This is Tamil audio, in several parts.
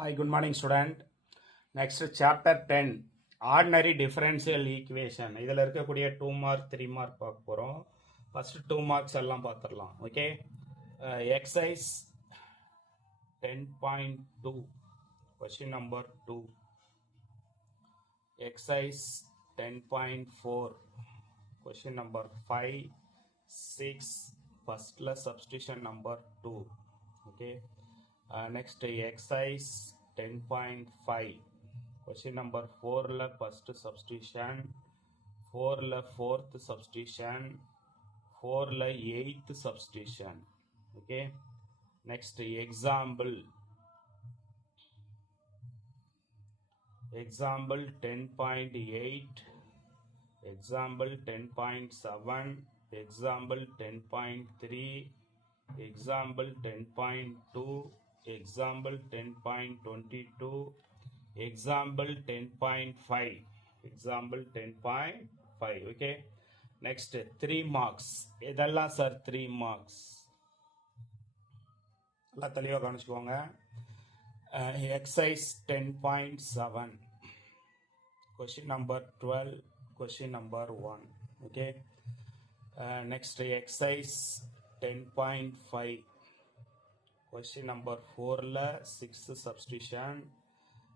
Hi, good morning, student. Next, chapter 10, Ordinary Differential Equation. இதில் இருக்கக்கூடிய 2 mark, 3 mark பார்க்க போகிறோம். First 2 marks எல்லாம் பார்த்துடலாம். Okay. Exercise 10.2. Question number 2. Exercise 10.4. Question number 5, 6. First less substitution number 2. Okay. Next exercise 10.5. Question number 4 la first substitution, 4 la fourth substitution, 4 la eighth substitution. Okay. Next example 10.8, example 10.7, example 10.3, example 10.2, example 10.22, example 10.5, example 10.5. Okay. Next 3 marks. இதெல்லாம் சார் 3 marks. எல்லாம் தெளிவாக கவனிச்சுக்கோங்க. Exercise 10.7. Question number 12, question number 1. Okay. Next exercise 10.5. Question number 4 la 6th substitution.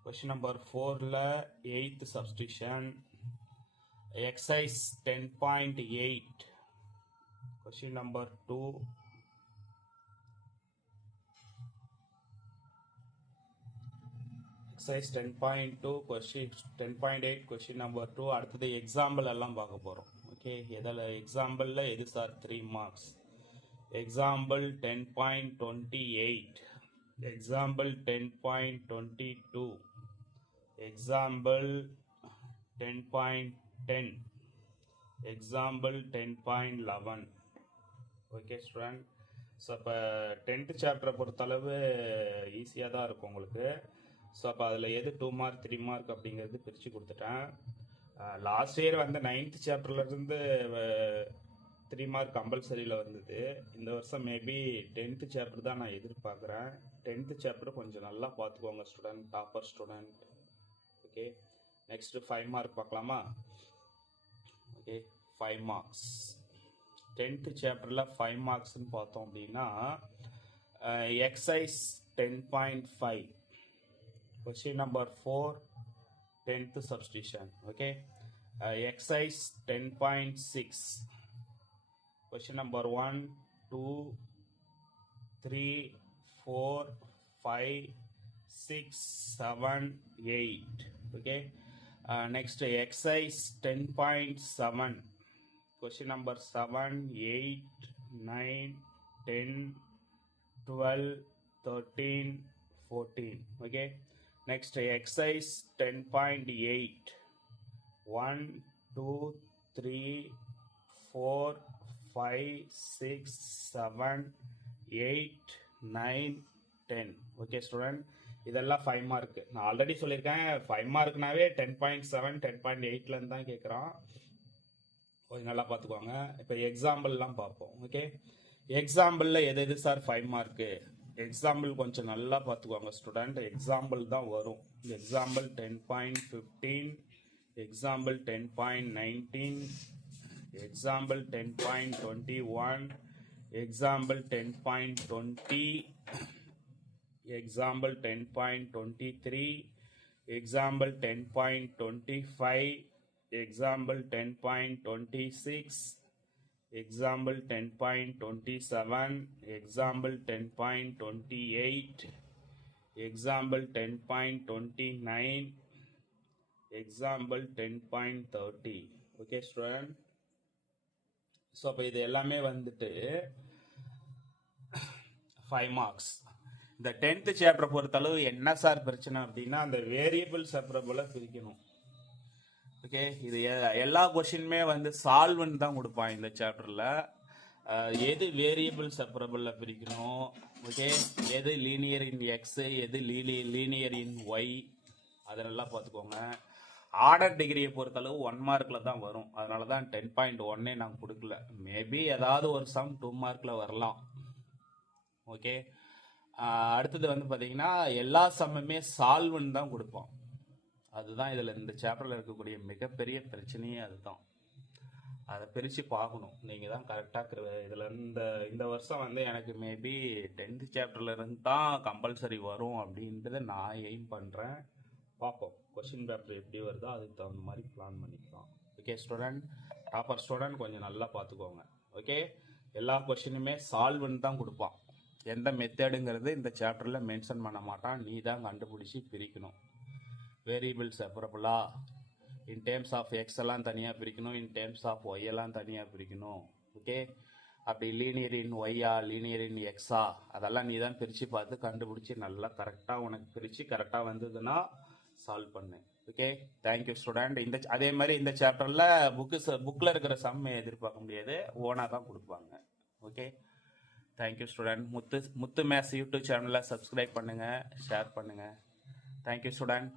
Question number 4 la 8th substitution. Exercise 10.8. Question number 2. Exercise 10.2. Question 10.8. Question number 2. அடுத்தது எக்ஸாம்பிள் எல்லாம் பார்க்க போகிறோம். ஓகே, இதில் எக்ஸாம்பிளில் எது sir 3 marks. Example 10.28, example 10.22, example 10.10, example 10.11. Okay student, so இப்போ 10th சாப்டரை பொறுத்தளவு ஈஸியாக தான் இருக்கும் உங்களுக்கு. ஸோ அப்போ அதில் எது 2 mark 3 mark அப்படிங்கிறது பிரித்து கொடுத்துட்டேன். லாஸ்ட் இயர் வந்து 9th சாப்டர்லேருந்து 3 mark கம்பல்சரியில் வந்தது. இந்த வருஷம் மேபி 10th சாப்டர் தான் நான் எதிர்பார்க்குறேன். 10th சாப்டர் கொஞ்சம் நல்லா பார்த்துக்கோங்க student, topper student. Okay, next 5 mark பார்க்கலாமா? Okay, 5 marks. 10th சாப்டரில் 5 marksன்னு பார்த்தோம் அப்படின்னா exercise 10.5. Question number 4, 10th substitution. Okay, exercise 10.6. Question number 1, 2, 3, 4, 5, 6, 7, 8. Okay. Next exercise 10.7. Question number 7, 8, 9, 10, 12, 13, 14. Okay. Next exercise 10.8. 1, 2, 3, 4, 5, 6, 7, 8, 9, 10. Okay student, இதெல்லாம் 5 mark. நான் ஆல்ரெடி சொல்லியிருக்கேன் 5 markனாவே 10.7, 10.8லேருந்து தான் கேட்குறான். கொஞ்சம் நல்லா பார்த்துக்கோங்க. இப்போ எக்ஸாம்பிள்லாம் பார்ப்போம். ஓகே, எக்ஸாம்பிளில் எது எது சார் 5 mark? எக்ஸாம்பிள் கொஞ்சம் நல்லா பார்த்துக்கோங்க ஸ்டூடெண்ட், எக்ஸாம்பிள் தான் வரும். Example 10.15, example 10.19, example 10.21, example 10.20, example 10.23, example 10.25, example 10.26, example 10.27, example 10.28, example 10.29, example 10.30. okay student. So அப்போ இது எல்லாமே வந்துட்டு 5 marks. இந்த 10th சாப்டரை பொறுத்தளவு என்ன சார் பிரச்சனை அப்படின்னா அந்த வேரியபிள் செப்பரபிளை பிரிக்கணும். ஓகே, இது எல்லா கொஸ்டினுமே வந்து சால்வன் தான் கொடுப்பான் இந்த சாப்டரில். எது வேரியபிள் செப்பரபிளில் பிரிக்கணும், ஓகே, எது லீனியர் இன் எக்ஸ், எது லீனியர் இன் ஒய், அதெல்லாம் பார்த்துக்கோங்க. ஆர்டர் டிகிரியை பொறுத்தளவு 1 markல தான் வரும். அதனால தான் 10.1 நாங்கள் கொடுக்கல. மேபி ஏதாவது ஒரு சம் 2 markல வரலாம். ஓகே, அடுத்தது வந்து பார்த்தீங்கன்னா எல்லா சம்முமே சால்வ்னு தான் கொடுப்போம். அதுதான் இதில் இந்த சாப்டரில் இருக்கக்கூடிய மிகப்பெரிய பிரச்சனையே அதுதான். அதை பிரித்து பார்க்கணும். நீங்கள் தான் கரெக்டாக இதில் இந்த வருஷம் வந்து எனக்கு மேபி 10th சாப்டர்லேருந்து தான் கம்பல்சரி வரும் அப்படின்றத நான் எய்ம் பண்ணுறேன். பார்ப்போம் கொஷின் பேப்பர் எப்படி வருதோ அதுக்கு தகுந்த மாதிரி பிளான் பண்ணிக்கலாம். ஓகே ஸ்டூடெண்ட், டாப்பர் ஸ்டூடெண்ட் கொஞ்சம் நல்லா பார்த்துக்கோங்க. ஓகே, எல்லா கொஷினுமே சால்வ்னு தான் கொடுப்பான். எந்த மெத்தடுங்கிறது இந்த சாப்டரில் மென்ஷன் பண்ண மாட்டான். நீ தான் கண்டுபிடிச்சி பிரிக்கணும். வேரியபிள் செப்பரபிளா, இன் டேர்ம்ஸ் ஆஃப் எக்ஸ் எல்லாம் தனியாக பிரிக்கணும், இன் டேர்ம்ஸ் ஆஃப் ஒய் எல்லாம் தனியாக பிரிக்கணும். ஓகே, அப்படி லீனியர் இன் ஒய்யா லீனியர் இன் எக்ஸா அதெல்லாம் நீ தான் பிரித்து பார்த்து கண்டுபிடிச்சி நல்லா கரெக்டாக உனக்கு பிரித்து கரெக்டாக வந்ததுன்னா சால்வ் பண்ணு. Okay, thank you student. அதே மாதிரி இந்த சாப்டரில் புக்கில் இருக்கிற சம் எதிர்பார்க்க முடியாது, ஓனாக தான் கொடுப்பாங்க. Okay, thank you student. Muthu maths YouTube சேனலை சப்ஸ்கிரைப் பண்ணுங்கள், ஷேர் பண்ணுங்கள். Thank you student.